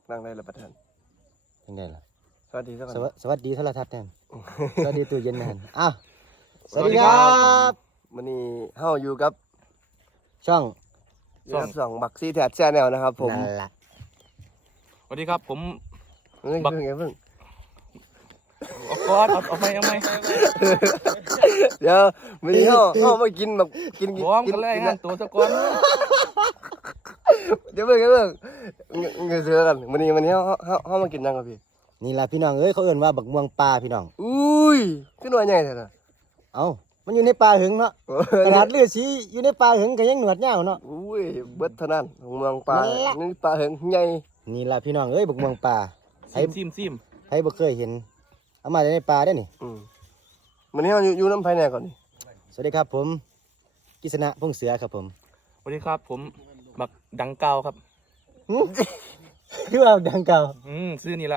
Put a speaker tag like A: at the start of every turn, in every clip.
A: นั่งได้ละประธาน
B: ยังไงล่ะ
A: สวัสดีครับ
B: สวัสดีโทรทัศน์แทน สวัสดีตู้เย็นแทนอ้าวสวัสดีครับ
A: วันนี้เฮาอยู่กับ
B: ช่อง
A: สองบักซี่แทดแชนแนลนะครับผม
B: นั่นล่ะ
C: สวัสดีครับผม
A: เพิ่ง
C: บัก
A: เพิ่ง
C: เอาก้อนเอาไหม
A: เดี๋ยววันนี้เฮามากินแบบกิน
C: พร้อมกันเลยฮะตัวตะกอน
A: เดี๋ยวเพิ่งเสือกันวันนี้เฮามากินยังครับพี่
B: นี่ล่ะพี่น้องเอ้ยเขาเอิ้นว่าบักม่วงปลาพี่น้อง
A: อุ้ยขึ้นหน่วยใหญ่แท้น่ะ
B: เอ้ามันอยู่ในป่าหึงเนาะขนาดเลือดสีอยู่ในป่าหึงก็ยังหนวดยาวเนาะ
A: อุ้ยเบิดเท่านั้นของเมืองปลา
B: นั่นแหละ
A: นี่ปลาเหิงใหญ่
B: นี่ล่ะพี่น้องเอ้ยบักม่วงปลา
C: ซิม
B: ใครบ่เคยเห็นเอามาจากในป่าได้อนี่
A: วันนี้เฮาอยู่น้ำไผแน่ก่อนนี่
B: สวัสดีครับผมกิษณะพงษ์เสือครับผม
C: สวัสดีครับผมบักดังเกาครับ
B: คือว่าดังเก่า
C: ซื้อนี่ละ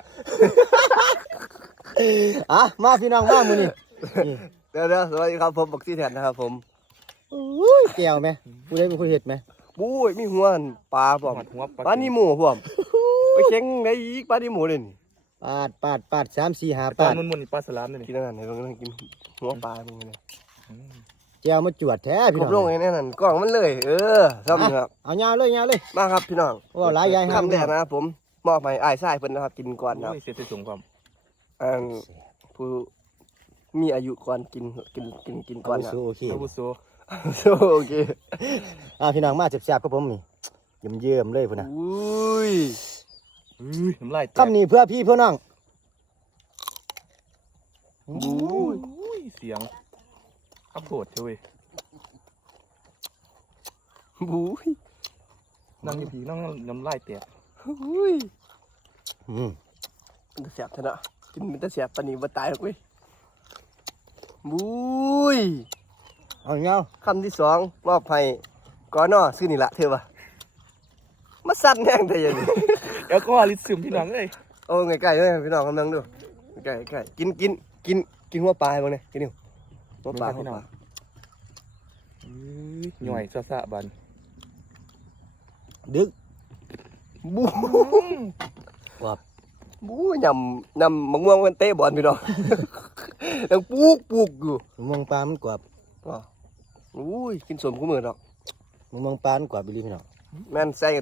B: มาพี่น้องมามื้อนี้นี่
A: เดี๋ยวสวัสดีครับผมบักซี่แทดนะครับผม
B: อุ้ยแก้วไหมผู้ใดเป็นผู้เฮ็ดไหม
A: ปุ้ยมีหัวหั่นปลาพร้อม
C: หัว
A: ปลานิโม่พร้อมไปเช็งได้อีกปลานิโม่เลยนี่
B: ปาด3 4 5
C: ปลา
B: ปาด
C: มุนปลาสลามนี่
A: กินอาหารไหนบ้างกินหัวปลาเป็นไงเนี่ย
B: แก้วมาจวดแท้พี่
A: คร
B: น้
A: บ
B: อง
A: ลงไอ้นั่นกล้องมันเลย ซ้ำครับ
B: เอายาวเลย
A: มาครับพี่น้อง
B: โอ้หลายอย่างครับ
A: คำแรกนะครับผมมอบให้อ้ายชายเพิ่นนะครับกินก่อนนะครับ
C: เสียสูงความ
A: ผู้มีอายุก่อนกินก่อนนะ
B: โอเค
C: อาวุโส
A: โอเค
B: พี่น้องมาแซ่บๆครับผมนี่เยิ้มๆเลยพุ่นน่ะ
A: อุ้ย
C: น้ำลาย
B: คำนี้เพื่อพี่เพื่อน้อง
C: เสียงขับโหดเว้ย
A: บุ้ย
C: นั่งอยู่ผีนั่งน้ำลายแตก
A: อุ้ย
B: อืม
A: มันจะแสบเถอะนะกินมันจะแสบปานนี้บ่ตายหรอกเว้ยบุ้ย
B: เอาเงา
A: คำที่สองมอบให้ก่อนเนาะซื้อนี่ละเธอวะมาสั่นแห้งแต่ยังนี่
C: แล้วก็ลิซึมพี่น้องเลย
A: โอ้ไงไก่ด้วยพี่น้องกำลังดูไก่กินหัวปลาให้บ้างเนี่ยกินนี่หัวปลา
C: หน่อยซะบัน
B: ดึก
A: บู
B: ว่า
A: บูยำมะม่วงมันเตะบอลพี่น้อง ดังปูกอยู่
B: มองปลามันกว่า
A: อ๋ออุ้ยกินสมกูมือดอก
B: มองปลามันกว่าบิลลี่พี่น้อง
A: แม่นใส่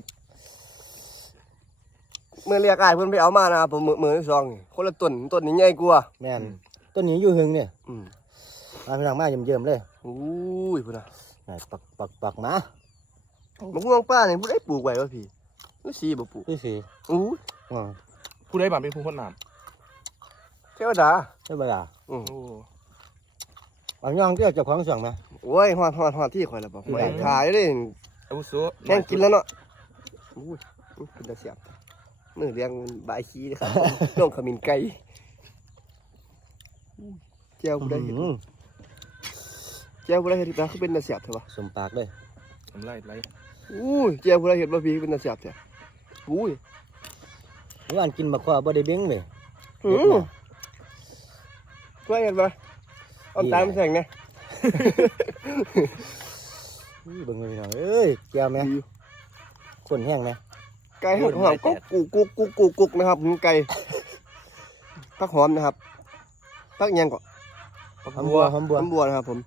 A: เมื่อเรียกอ้ายเพิ่นไปเอามานะครับผมมือที่สองนี่คนละต้นนี่ใหญ่กว่า
B: แม่นต้นนี้อยู่หึงเนี่ย
A: อืม
B: มาพี่น้องมาเยิ้มๆเลย
A: อุ้ยพุ่นน่ะ
B: นี่ปักมาม
A: ะม่วงป้านี่ผู้ใดปลูกไว้วะพี่นี่สีบ่ปลูก
B: คือสิ
A: อู้ย
B: ว่า
C: ผู้ใดบ้านเป็นผู้คนน้
A: เทวดา
B: ใช่บ่ล่ะ
A: อืม
C: ำโอ้
B: เอาย่องเจ้าเจ้าของสั่งมา
A: โอ้ยฮอดที่ข่อยแล้วบ่ข่อยขายอยู่เด้
C: อาวุโส
A: แข่งกินแล้วเนาะอุ้ยเป็นตาเสียบมือเลี้ยงบายขี้นะครับ น้องขมิ้นไก่เจ้าผู้ใดเห็น เจ้าผู้ใดเห็นที่ตาคือเป็นตาเสียบเถอะวะ
B: สมปากเลย
C: น้ำลายไหล
A: อุ้ยเจ้าผู้ใดเห็นบ่พี่เป็นตาเสียบเถอะอุ้ย
B: นี่อันกินบักข้อบ่ได้เบ้งเว้ย
A: ก็เห็นปะเอาตามแสงเนี่ย
B: เบิ่งเลยพี่น้องเอ้ยแก้วแม่คนแห้งแม่
A: ไก่หอมก็กุกนะครับไก่ผักหอมนะครับผักยังก่อน
B: หอมบัว
A: หอมบัวนะครับผม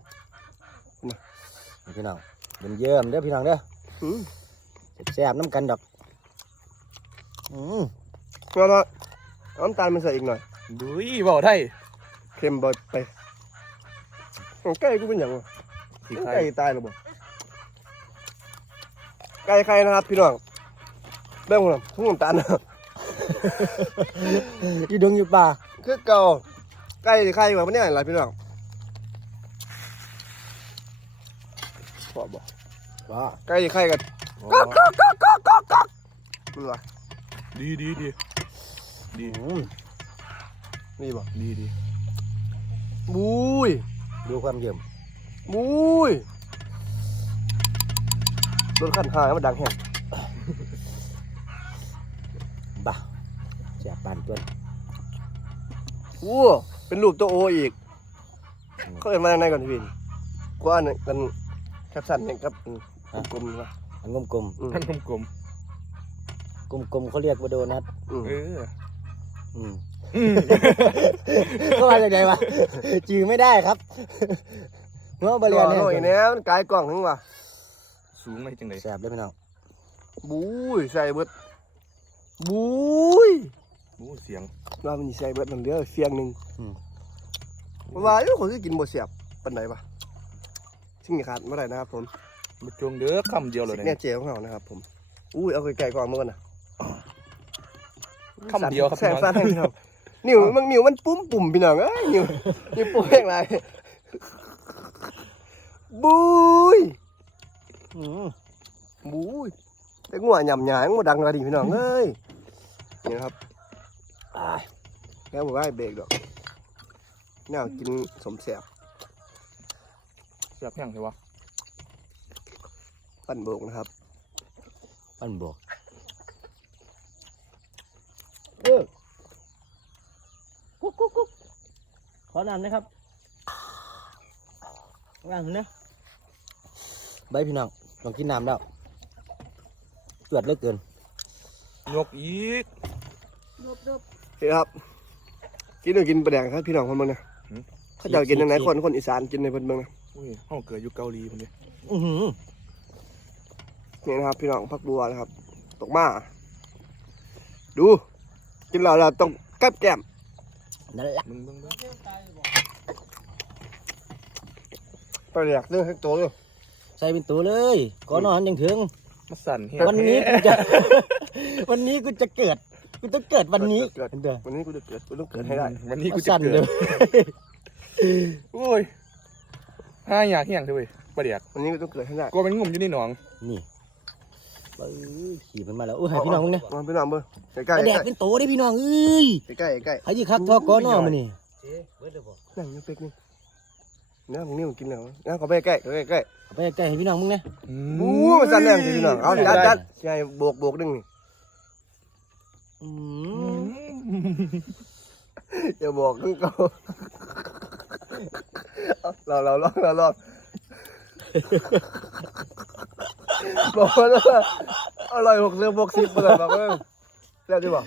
B: พี่น้องเยิ้มๆเด้อพี่น้องเด้อแซ่บน้ำกันดอก
A: แล้วก็น้ำตาลมันใส่อีกหน่อย
C: ดุยบอกได้
A: เค็มบ่ไปไก่กูเป็นอย่างวะ
C: สีไข่
A: ไก่ตายหรือเปล่าไก่ไข่นะครับพี่น้องเบิ่งผมทุ่งน้ำตาลนะครับ
B: อยู่ดงอยู่ป่า
A: คือเก่าไก่ไข่แบบนี้อะไรพี่น้องพอบอก
B: ว่า
A: ไก่ไข่กัน
C: อ๋อ
A: มันวะ
C: ดี
A: นี่บอก
C: ดี
A: บุ้ย
B: ดูความเยิ้ม
A: บุ้ยรถขั้นหางมันดังแห้ง
B: บ่าแซ่บปานตัว
A: วู้เป็นรูปตัวโออีกเขาเอ็นมาในก่อนพี่กว่าเนี่ยกันแคปชั่นเนี่ยครับกลมๆวะ
B: อันกลม
C: ท่านกลม
B: กลมๆเขาเรียกว่าโดนัท
C: เออ
B: อืมก็มาจากไหนวะจือไม่ได้ครับเมื่อบริเวณ
A: หน่อย
B: นี้
A: แน่มันกายกล่องทั้งว่ะ
C: สูงเลยจังเลย
B: แสบเลยพี่น้อง
A: บุ้ยใส่เบิดบุ้ย
C: โอ้เสียง
A: ว่ามันสิใส่เบิดนั่นเด้อเฟียงหนึงว่าอยู่คนสิกินบ่เสียบปานใดวะสิ่งที่ขาดบ่ได้นะครับผม
C: มาจงเด้อคำเดียวเลย
A: เนี่
C: เนี่ย
A: ยเจลของเรานะครับผมอุ้ยเอาไก่ก่อนมาก่อนนะ
C: คำเดียวครับ
A: แสบซ่านให้พี่น้องนิ้วมันปุ้มปุ่มพี่น้องเอ้ยนิ้วปุ่มแห้งไรบุ้ย บุ้ยแต่งัวหย่ำหยางมาดังกระดิ่งพี่น้องเอ้ยนี่นะครับแล้วบอกว่าให้เบรกดอกแนวกินสมแสบ
C: เสียบแห้งใช่ปะ
A: ปั่นโบกนะครับ
B: ปั้นบวกกุ๊กขอน้ำนะครับว่างนะใบพี่น้องลองกินน้ำแล้วจวดเหลือเกิน
C: ยกอีก
A: นี่ครับกินหรือกินปลาแดงครับพี่น้องคนเมืองนะเขาจะกินในไหนคนอีสานกินในเพิ่นเมืองนะ
C: อุ้ยห้องเกิดอยู่เกาหลีคนเดียว
A: นี่นะครับพี่น้องพักบัวนะครับตกมาดูกินแล้วเราต้องแก้มแก้ม
B: นั่นแหละ
C: มึงเบิ่งเบิ่ง
A: ปลาแดกเรื่องให้โตเลย
B: ใส่เป็นตัวเลยก่อนนอนยังถึง
C: มาสั่นเฮีย
B: วันนี้กูจะ วันนี้กูจะเกิดกูต้องเกิดวันนี้
A: เกิด
B: เด้อ
A: วันนี้กูจะเกิดกูต้องเกิดให้ได้
C: วันนี้กูจะ
B: สั่น
C: เกิ
B: เด้
C: ด
B: อ
C: โอ้ยห้าอยากเฮียงเถอะเว้ยประเดี๋ยว
A: วันนี้กูต้องเกิดให้ได้
C: กลัวเป็นงุ่มอยู่ในหนอง
B: นี่ขี่มันมาแล้วให้พี่น้องมึงเนี่ย
A: มาพี่น้องเบอร์ใกล้ใกล้
B: แดกเป็นโตได้พี่น้องเอ้ย
A: ใกล้ใกล้
B: ไอ้ที่คักทอก่อนนอนมานี่
A: นั่งอยู่เป็กนี่เนื้อของนี่มันกินแล้วนะขอไปใกล้ใกล้ใกล้
B: เอาไปใกล้ให้พี่น้องมึงเนี่ย
A: บู๊มันสั่นแรงสิพี่น้องเอาจัดใช่โบกนึงนี่อย่าบอกนึงเขาเราลองบอกว่าอร่อย60เลยบอกว่าแซ่บดีบ่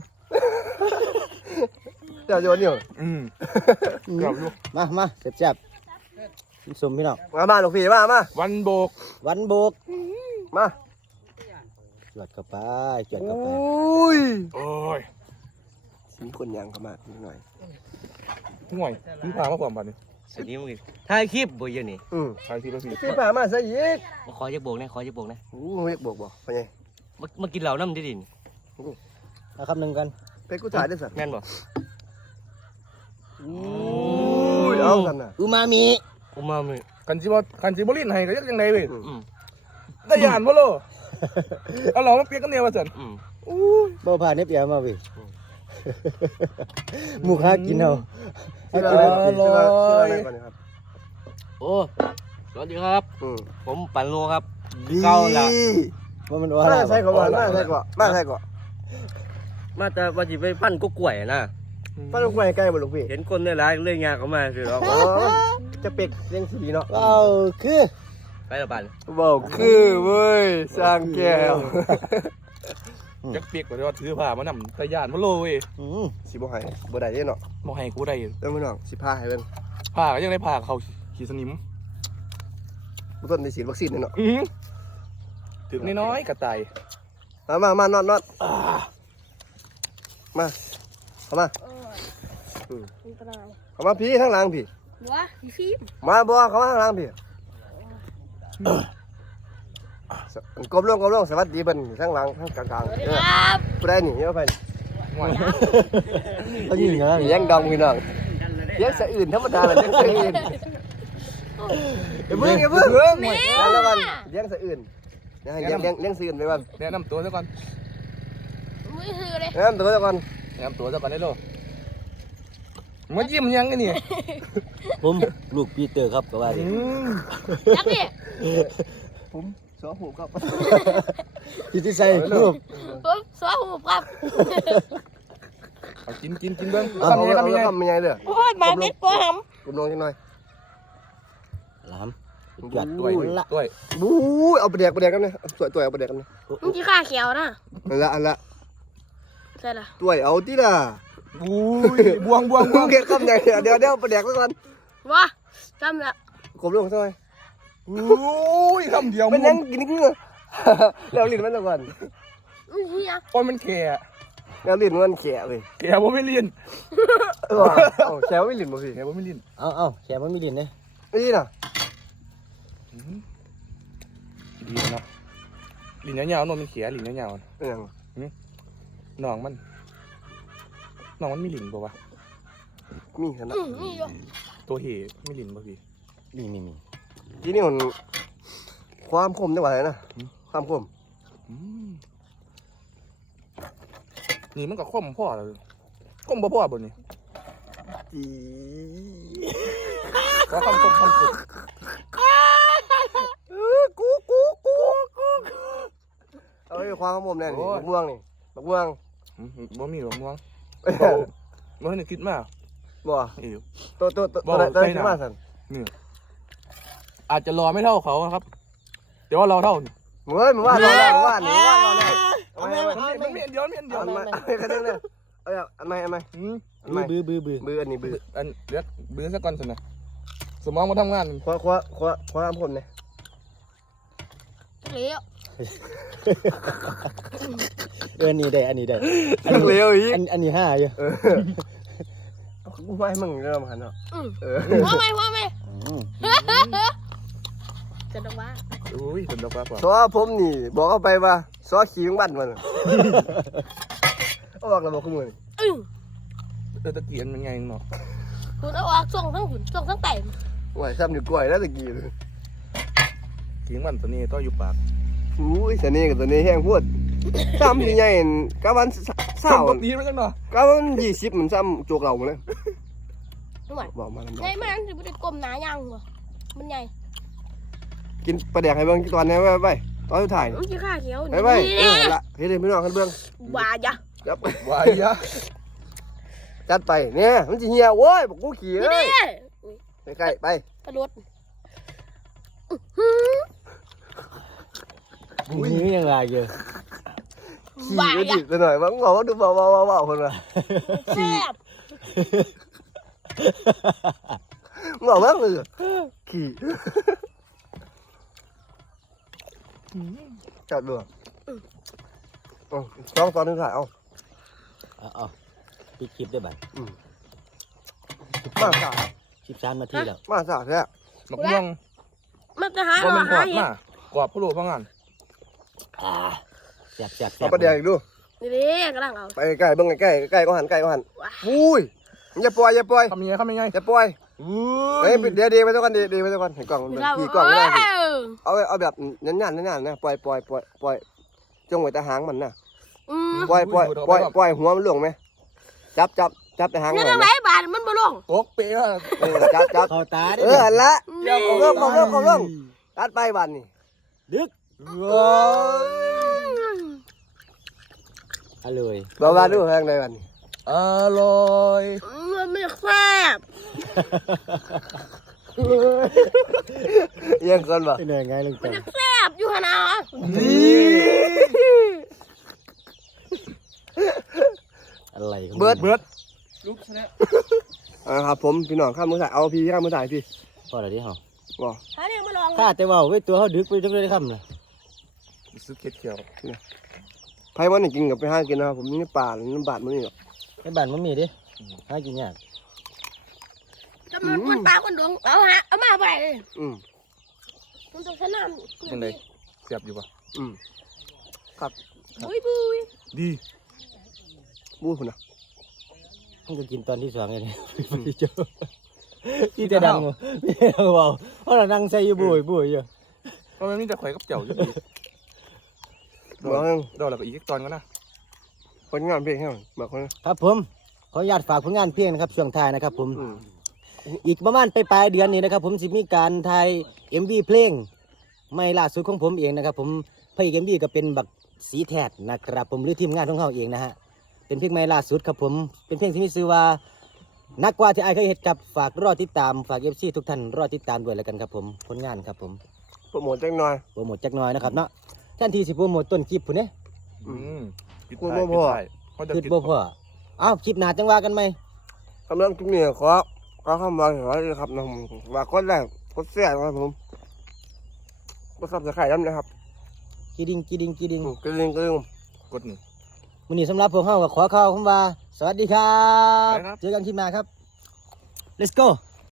A: แซ่บดีบ่เนี่ย
C: กลับลูก
B: มาแซ่บๆสมพี่น้อง
A: มาลูกพี่มา
C: วันโบก
B: วันโบก
A: มา
B: จวดเข้าไป
A: โอ้ย
C: โอ้ย
A: สีคนยังเข้ามาหน่อย
C: ห่วยมึงพามาความบัดนี่
D: สุดนี้มึงถ่ายคลิปบ่อยู่นี่
C: ใครที่ละพี่
A: พี่พามาซะอีก
D: มาขอจะโบกนะขอจะโบกนะ
A: โอ้ยบวกบ่ไปไง
D: มากินเหล้าน้ำดิดิน
B: เอาคำหนึ่งกัน
A: เป็กกูถ่ายได้สัก
D: แม่นบ่
A: โอ้ยเอากันน่ะ
B: อูมามิ
D: อุมามิ
C: คันจิบลินให้ก็ยังไงเว้ย
D: อืม
C: ได้ยานบ่โลเอาหลอมาเปียกกันเนี่ยมาสั่น
D: อืม
B: บ่ผ่านเนี่ยเปียมาพี่หมูค้ากินเอา
A: ชื่ออะไรก่อนนะครับ
D: โอ้สวัสดีครับ ผมปันโลครับ
A: ดี
D: เก่าละ
B: ว่ามันว่า
A: มาใส่ก่อนมาใส่ก่อน
D: มาแต่ว่าสิไปปั้นก็กล้วยนะ
A: ป้าลูกไปใกล้บ่ลูกพี่
D: เห็นคนในร้านเรื่องยากเขามาคือเรา
A: อ๋อจะเป็กเลี้ยงสีเนาะ
B: เอาคือ
D: ไปละบัน
A: บอกคือเว้ยสร้างแก้ว
C: จักเปียกกว่าว่าถือผ้ามานำแต่ยานบ่โลเว้ย
A: สิบ่ให้บ่ได้เด้เนาะ
C: บ่ให้กูได้
A: เด้อพี่น้องสิพาให้เบิ่ง
C: ผ้าก็ยังได้ผ้าเขาขี่สนิม
A: บ่ต้นได้ฉีดวัคซีนเนาะ
C: ถึงน้อยๆกระต่าย
A: มานอนมาเข้ามา
E: อันตราย
A: เข้ามาพี่ข้างหลังพี่
E: วะพี่ฟิล์ม
A: มาบ่เข้ามาข้างหลังพี่กบลงสวัสดีเพิ่นข้างหลังข้างกลางๆผู้ใดนี่เอาไป
C: ห่วย
B: เอายิงเหรอ
A: เลี้ยงดองพี่น้องเลี้ยงสะอื่นธรรมดาแหละเลี้ยงสะอื่นอย่าเพิ่งแล้วกันเลี้ยงสะอื่นเลี้ยงสะอื่นไปก่อน
C: แนะนำตัวซะก่อน
E: มือถือเลย
A: ตัวก่อน
C: แนะนำตัวซะก่อนได้โลมายิ้มยังกันนี่
B: ผมลูกปีเตอร์ครับก็ว่าดิ
E: จักดิ
A: ผมสอหูครับ
B: จิตที่ใส่ลูก
E: ผมสวหูครับ
C: เอากินเบิ่ง
A: ทำยังไงทำยังไงเด้อ
E: โอ้ยมาเม็ดกว่าห
A: กลุ่มลงจังหน่อย
B: หลามหยัด
C: ด้วย
B: ละ
C: ด้วย
A: บู๊เอาไปแดกกันนะตัวเอาไปแดกกันนะ
E: มึงจะฆ่าเขียวนะ
A: อันละ
E: ใช่ละ
A: ตัวเอาที่ล่ะ
C: อุ้ยบวง
A: มึงเก็บคำไหนเดี๋ยวไปแดกก่อน
E: วะจำละ
A: กบลงซะหน่อย
C: อุ้ยคำเดียว
A: มันยังกินนี่แล้วลิ้นมันก่อน
E: เฮีย
C: โอ้ยมันแข่
A: แล้วลิ้นมันแฉะเลย
C: แข่ผมไม่เรียน
A: แฉะไม่ลิ้นบ่พี่
C: แข่ผมไม่เรียน
B: เอาแขมันมีดินเนี่ย
A: นี่น่ะ
C: ดีเนาะลิ้นยาวๆนวลมันแข่ลิ้นยาว
A: เป็นยัง
C: ๆน้องมันมีลิ้นป่าวะ
A: มีขนาด
E: นี่อยู่
C: ตัวเหมีลิ้นป่ะพี่
B: มี
A: ที่นี่มันความคมจังหวะไหนนะความคม
C: นี่มันก็คมพ่อเลยคมบ่พ่อบ่นี่
A: จี
C: ก็คำสุด
A: เอาไอ้ความคมเนี่ยนี่บักม่วงนี่บักม่วง
C: บ่มีหรอกม่วงบ่ให้นึกคิดมาก
A: บ่
C: เอ้ย
A: ตัวไหนขึ้นมาสัน
C: นี่อาจจะรอไม่เท่าเขาครับเดี๋ยวว่าเราเท่านี่
A: เฮ้ยมึงว่าเราแล้วมึงว่าเราแล้วเอาไหม
C: มันมีอันเดียว
A: เอาไหมเอาไหมเนี่ยเอาอันไหมอันไหม
B: บื้อ
A: บื้ออันนี้บื้อ
C: อันเดี๋ยวเบื่อสักก่อนสินะสมองมาทำงาน
A: ความคมเนี่ย
E: เหลี้ยว
B: นี่ได้อันนี้ได้
A: เร็วอีก
B: อันนี้5อยู่
A: กูไม่ให้มึงเริ่มหันเนาะ
E: ว่าไหมจะต้องว่า
C: อุ้ยผมดอกว่า
A: ซอผมนี่บอกเอาไปว่าซอขี้ของบ้านมันเอาบอกเราบอกคุณมือ
C: ตะเกียนมันไงเนาะ
E: คุณเอาออกส่งทั้งหุ่นส่งทั้งแต่
A: ไหวซ้ำอยู่กล้วยแล้วตะกี้เลย
C: เกียงมันตัวนี้ต้องอยู่ปาก
A: อุ้ยเสน่ห์กับตัวนี้แห้งพูดซ้ำที่ใหญ่กะวันเศร้า
C: ปกติมันจังเนาะ
A: กะวัน20มันซ้ำโจกเราเลย
E: ด้วย
A: บอกมาแล้ว
E: ใหญ่มากจะไม่ได้กลมหนายังหัวมันใหญ่
A: กินปลาแดกให้เบิ่งตอนนี้ไปตอนสุดท้าย
E: มึงจะฆ่าเขียว
A: ไปละเฮ้ยเดี๋ยวพี่น้องกันเบิ่ง
E: ว่าจ้ะ
A: ครับ
C: วายยะ
A: จัดไปเนี่ยมันจะเหี่ยวโว้ยบอกกูขี่
E: นี่
A: เล
E: ดิ
A: ยใกล้ไป
E: กระโดด
B: นี่ยังไงเยอะ
A: ขี่
E: ว่า
A: ก็
E: จ้ะ
A: ดิหน่อยว่าบอกว่าดูเบาคนละ
E: แซ่บ
A: บอกว่าเลยขี่จัดด้วยตอนนึงถ่ายเอา
B: เอาปิดคลิปได้บัด
A: มาสา
B: 13 นาทีแล้ว
A: มาสาแท้
C: หมักม่วง
E: มันจะหา
C: ว่ามันกร
E: หา
C: อบ
E: เห็ด
C: มากกรอบผู้รู้พังงาน
B: แซ่บ
A: เอาปลาแดกดู
E: นี่ดิกำลังเอา
A: ไปใกล้เบิ่งใกล้ก็หันอุ้ยอย่าปล่อย
C: ทำยังไง
A: อย่าปล่อยเฮ้ยเดี๋ยวไปตัวกันดีไปตัวกันเห็นกล่องมันขี่กล่องไม่ได้เอาแบบนั่นนะปล่อยจงไว้แต่หางมันนะปล่อยหัวมันหลวงไหมจับแต่หาง
E: นี่
A: มัน
E: ทำไมบาทมันบ่ลง
C: โอ๊กเป๊ะ
A: จับ
B: เข้าตาได้
A: อันละ
E: นี่
A: ของเรื่องตัดไปบันนี่
B: ดึกอร่อย
A: บ้าดูแรงในบันนี่
C: อร่อย
E: มันไม่แซ่บ
A: ยังคนบ่
B: เป็นยังไงลุง
E: มัน
B: เต้
E: จะแซ่บอยู่ขนาด
B: อะไร
C: เบิร์ดลูกชนะ
A: ครับผมพี่น้องข้ามมือถ่ายเอาพี่ข้ามมือถ่ายพี่
B: พอแล้วดิเฮา
A: บ่
E: หาเรื่องมาลอง
B: ถ้าแต่ว่าเว้ยตัวเฮาดึกไปจังได้ค่ำน่ะ
C: ซื้อเค็ดเขียว
A: ไพ่วันนี่กินกับไปห้างกินนะครับผมนี่ป่าน้ำบาดมันนี่หรอก
B: ในบ้านมันมีดิหากินยาก
E: จำนวนคนตาคนดวงเอามาไปเลยมันต้องชนะ
C: ยังไงเสียบอยู่ปะ
E: บุย
C: ดี
A: บู๊คุณนะ
B: มันก็กินตอนที่2ไงนี่พี่โจที่แต่ดังพี่เว้าเพราะเรานั่งใส่อยู่บุยอยู่
C: เพราะมันมีแต่ข่อยกับเจ้าอยู่ดี
A: บอกให้
C: เดี๋ยวเราก็อีกตอนกันนะ
A: คนงานเพลงให้หน่อยบอกคน
B: ครับผมขออนุญาตฝากผลงานเพลงนะครับช่วงท้ายนะครับผมอีกประมาณปลายเดือนนี้นะครับผมสิมีการถ่าย MV เพลงไม่ล่าสุดของผมเองนะครับผมพระเอก MV ก็เป็นบักสีแทดนะครับผมหรือทีมงานของเขาเองนะฮะเป็นเพลงใหม่ล่าสุดครับผมเป็นเพลงที่มีชื่อว่านักกว่าที่ไอ้เคยเห็นกับฝากรอติดตามฝาก FC ทุกท่านรอติดตามด้วยแล้วกันครับผมผลงานครับผม
A: โปรโมทจังหน่อย
B: โปรโมทจักหน่อยนะครับเนาะท่านที่สิโปรโมทต้นคลิปพุ่นเด้
C: ปิด
A: กู
C: ท้าย
A: บ่พอ
C: เขาจะ
B: คือ
C: ปิด
B: บ่พอเอ้าคลิปหน้าจังว่ากันไหม
A: กำลังทุกเนี่ยขอคำว่าขอเลยครับนะผมว่าคนแรกคนเสียครับผมก็ซับสไครต์นะครับ
B: กีดิง
A: กระดิ่ง
C: กดหนึ่ง
B: มื้อนี้สำหรับพวกเฮาก็ขอเข้าคำว่าสวัสดีครับ
C: ไปครับ
B: เจอกันคลิปหน้าครับ let's go